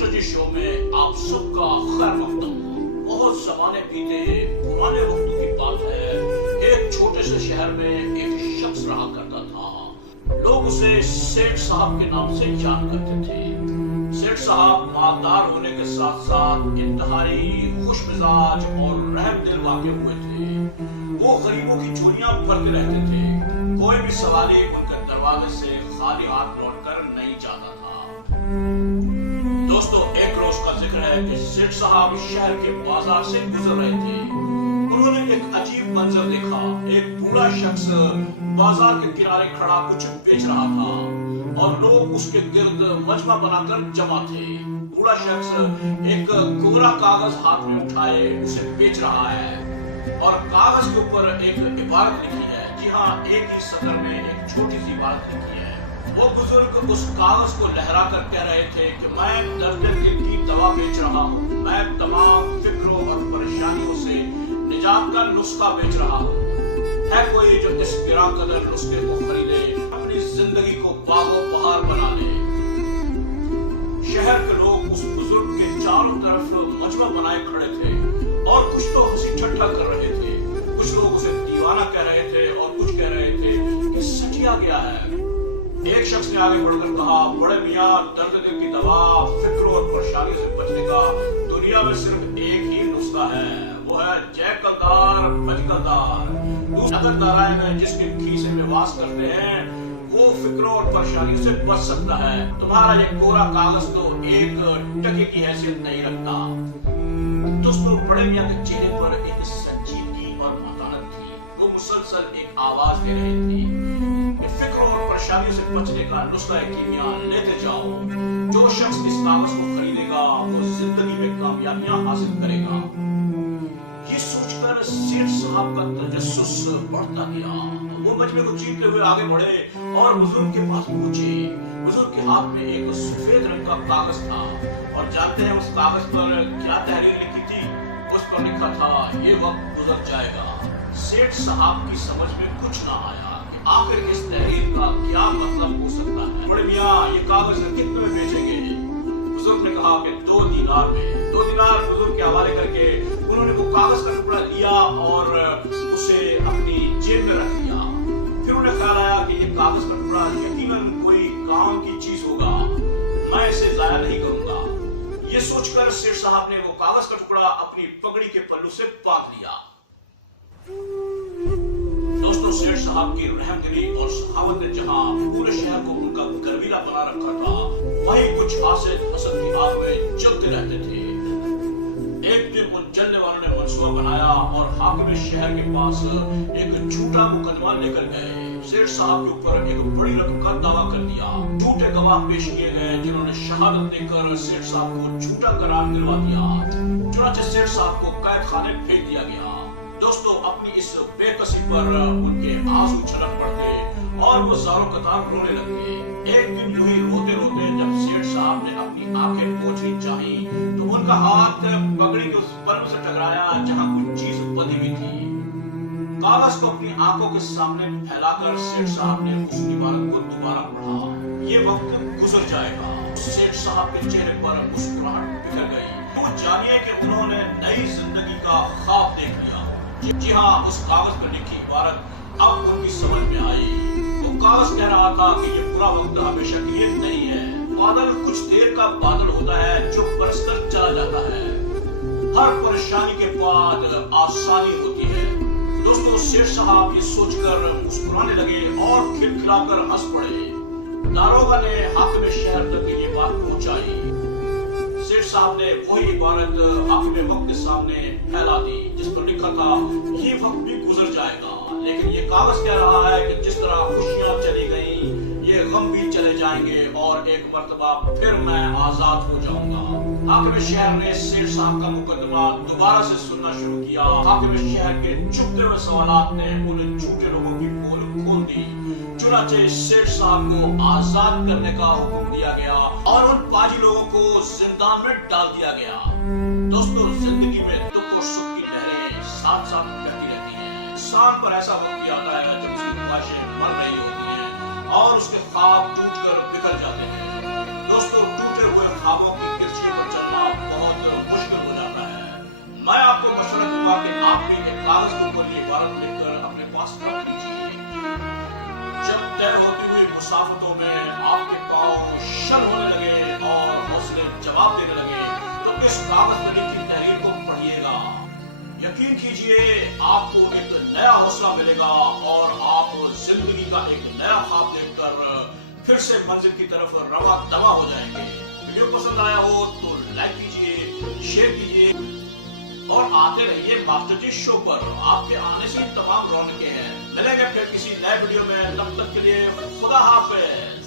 Master जी show में आप सबका खैर मकदम। बहुत जमाने बीते पुराने वक्तों की बात है। एक छोटे से शहर में एक शख्स रहा करता था। लोग उसे सेठ साहब के नाम से जान करते थे। सेठ साहब मालदार होने के साथ साथ इंतहाई खुश मिजाज और रहम दिल वाक़ई हुए थे। वो गरीबों की झोलियां भरते रहते थे। कोई भी सवारी उनके दरवाजे से खाली हाथ लौटकर नहीं जाता था। दोस्तों, एक रोज का जिक्र है कि सेठ साहब शहर के बाजार से गुजर रहे थे। उन्होंने एक अजीब मंजर देखा। एक बूढ़ा शख्स बाजार के किनारे खड़ा कुछ बेच रहा था और लोग उसके गिर्द मजमा बनाकर जमा थे। बूढ़ा शख्स एक कोरा कागज हाथ में उठाए उसे बेच रहा है और कागज के ऊपर एक इबारत लिखी है। जी हाँ, एक ही सतर में एक छोटी सी इबारत लिखी है। वो बुजुर्ग उस कागज को लहरा कर कह रहे थे कि मैं दर्द दिल की दवा बेच रहा हूँ। मैं तमाम फिक्रों और परेशानियों से निजात का नुस्खा बेच रहा हूँ। है कोई जो इस गिरा कदर नुस्खे को खरीदे, अपनी जिंदगी को बागो बहार बना ले। शहर के लोग उस बुजुर्ग के चारों तरफ मजमा बनाए खड़े थे और कुछ तो हंसी ठट्ठा कर रहे थे। कुछ लोग उसे दीवाना कह रहे थे और कुछ कह रहे थे कि सटिया गया है। एक शख्स ने आगे बढ़कर कहा, बड़े मियां, दर्द दिल की दवा, फिक्र और परेशानी से बचने का दुनिया में सिर्फ एक ही नुस्खा है। वो है जय कलदार बज कलदार। नगरदाराएं जिसके खीसे में वास करते हैं वो फिक्रों और परेशानी से बच सकता है। तुम्हारा ये कोरा कागज तो एक टके की हैसियत नहीं रखता। दोस्तों, बड़े मियां के चेहरे पर एक संजीदगी और मतानत थी। वो मुसलसल एक आवाज दे रहे थे, फिक्र और परेशानी से बचने का नुस्खा कीमिया लेते जाओ। जो शख्स इस कागज को खरीदेगा वो जिंदगी में कामयाबियां हासिल करेगा। ये सोचकर सेठ साहब का तजस्सुस बढ़ता गया। वो मजमे को जीतते हुए आगे बढ़े और बुजुर्ग के पास पहुंचे। बुजुर्ग के हाथ में एक सफेद रंग का कागज था और जानते हैं उस कागज पर क्या तहरीर लिखी थी? उस पर लिखा था, ये वक्त गुजर जाएगा। सेठ साहब की समझ में कुछ ना आया। आखिर इस तहरीर का क्या मतलब हो सकता है? बड़े मियां, ये कागज कितने में बेचेंगे? बुजुर्ग ने कहा कि 2 दीनार में। 2 दीनार बुजुर्ग के हवाले करके उन्होंने वो कागज का टुकड़ा लिया और उसे अपनी जेब में रख लिया। फिर उन्हें ख्याल आया कि ये कागज का टुकड़ा यकीनन कोई काम की चीज होगा, मैं इसे जाया नहीं करूंगा। ये सोचकर सेठ साहब ने वो कागज का टुकड़ा अपनी पगड़ी के पल्लू से बांध लिया। दोस्तों, सेठ साहब की रहमदिली और सखावत ने जहां पूरे शहर को उनका गर्विला बना रखा था, वहीं कुछ हासिद हसद की आग में जलते रहते थे। एक दिन उन जलने वालों ने मंसूबा बनाया और हाकिम शहर के पास एक झूठा मुकदमा लेकर गए। सेठ साहब के ऊपर एक बड़ी रकम का दावा कर दिया। झूठे गवाह पेश किए गए जिन्होंने शहादत देकर सेठ साहब को झूठा करार दिलवा दिया। चुनांचे सेठ साहब को कैद खाने भेज दिया गया। दोस्तों, अपनी इस बेकसी पर उनके आंसू छलक पड़ते और वो ज़ारों कतार रोने लगे। एक दिन यूं ही रोते रोते जब सेठ साहब ने अपनी आंखें पोंछनी चाही तो उनका हाथ पगड़ी के उस पल्लू से टकराया जहां कुछ चीज बंधी हुई थी। कागज को अपनी आंखों के सामने फैलाकर सेठ साहब ने उस इबारत को दोबारा पढ़ा, ये वक्त गुजर जाएगा। सेठ साहब के चेहरे पर मुस्कुराहट बिखर गई। वो जानिए कि उन्होंने नई जिंदगी का ख्वाब देख लिया। जी हाँ, उस कागज पर लिखी इबारत अब उनकी समझ में आई। वो कागज कह रहा था कि ये बुरा वक्त हमेशा के लिए नहीं है। बादल कुछ देर का बादल होता है जो बरसकर चला जाता है। हर परेशानी के बाद आसानी होती है। दोस्तों, सेठ साहब ये सोचकर मुस्कुराने लगे और खिलखिलाकर हंस पड़े। दारोगा ने हाकिम शहर तक ये बात पहुंचाई। सेठ साहब ने वही इबारत हाकिम वक्त के सामने फैला दी जिस पर लिखा था, ये वक्त भी गुजर जाएगा। लेकिन ये कागज कह रहा है कि जिस तरह खुशियां चली गईं, ये गम भी चले जाएंगे और एक मर्तबा फिर मैं आजाद हो जाऊंगा। हाकिम शहर ने सेठ साहब का मुकदमा दोबारा से सुनना शुरू किया। हाकिम शहर के चुपते हुए सवालात ने उन झूठे लोगों की पोल खोल दी। चुनांचे सेठ साहब को आजाद करने का हुक्म दिया गया और उन पाजी लोगों को जिंदान में डाल दिया गया। दोस्तों, जिंदगी में दुख और सुख की लहरें साथ साथ बहती रहती हैं। इंसान पर ऐसा वक्त भी आता है जब उसकी ख्वाहिशें मर रही होती हैं और उसके ख्वाब टूटकर बिखर जाते हैं। दोस्तों, टूटे हुए ख्वाबों की किरची कागज के ऊपर ये इबारत लिखकर अपने पास रख लीजिए। जब तय होती हुई मुसाफतों में आपके पांव शल होने लगे और हौसले जवाब देने लगे, तो इस कागज पर लिखी तहरीर को पढ़िएगा। यकीन कीजिए आपको एक नया हौसला मिलेगा और आप जिंदगी का एक नया ख्वाब देखकर फिर से मंजिल की तरफ रवा दवा हो जाएंगे। वीडियो पसंद आया हो तो लाइक कीजिए, शेयर कीजिए और आते रहिए मास्टर जी शो पर। आपके आने से तमाम रौनकें हैं। मिलेंगे फिर किसी नए वीडियो में, तब तक के लिए खुदा हाफिज।